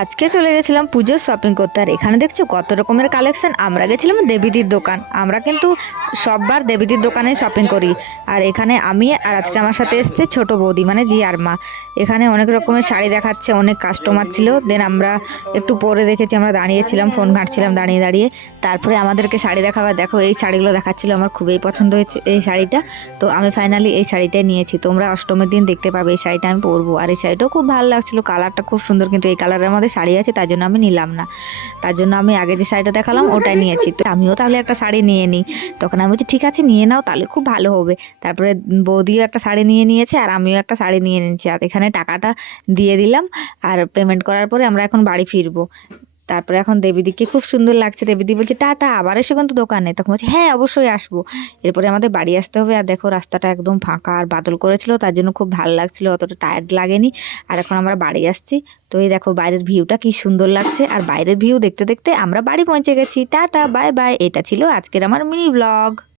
আজকে চলে গেছিলাম পুজোর শপিং করতে। আর এখানে দেখছ কত রকমের কালেকশন আমরা গেছিলাম দেবীদির দোকান। আমরা কিন্তু সববার দেবীদির দোকানে শপিং করি। আর এখানে আমি আর আজকে আমার সাথে এসছে ছোট বৌদি মানে জি আর মা। এখানে অনেক রকমের শাড়ি দেখাচ্ছে, অনেক কাস্টমার ছিল। দেন আমরা একটু পরে দেখেছি, আমরা দাঁড়িয়েছিলাম ফোন ঘাঁটছিলাম দাঁড়িয়ে দাঁড়িয়ে। তারপরে আমাদেরকে শাড়ি দেখাবার দেখো এই শাড়িগুলো দেখাচ্ছিল, আমার খুবই পছন্দ হয়েছে এই শাড়িটা। তো আমি ফাইনালি এই শাড়িটাই নিয়েছি। তোমরা অষ্টমীর দিন দেখতে পাবে, এই শাড়িটা আমি পরবো। আর এই শাড়িটাও খুব ভালো লাগছিল কালারটা খুব সুন্দর, কিন্তু এই কালারের মধ্যে শাড়ি আছে, তার জন্য আমি নিলাম না। তার জন্য আমি আগে যে শাড়িটা দেখালাম, ওটাই নিয়েছি। তো আমিও তাহলে একটা শাড়ি নিয়ে নিই। তখন আমি বলছি, ঠিক আছে, নিয়ে নাও, তাহলে খুব ভালো হবে। তারপরে বৌদিও একটা শাড়ি নিয়ে নিয়েছে, আর আমিও একটা শাড়ি নিয়ে নিয়েছি। আর এখানে টাকাটা দিয়ে দিলাম, আর পেমেন্ট করার পরে আমরা এখন বাড়ি ফিরবো। তারপরে এখন দেবীদিকে খুব সুন্দর লাগছে। দেবীদি বলছে, টাটা, আবার এসে কিন্তু দোকানে। তখন বলছে হ্যাঁ অবশ্যই আসব। এরপরে আমাদের বাড়ি আসতে হবে। আর দেখো, রাস্তাটা একদম ফাঁকা আর বাদল করেছিল, তার জন্য খুব ভালো লাগছিল, অতটা টায়ার্ড লাগেনি। আর এখন আমরা বাড়ি আসছি। তো এই দেখো, বাইরের ভিউটা কি সুন্দর লাগছে। আর বাইরের ভিউ দেখতে দেখতে আমরা বাড়ি পৌঁছে গেছি। টাটা বাই বাই এটা ছিল আজকের আমার মিনি ব্লগ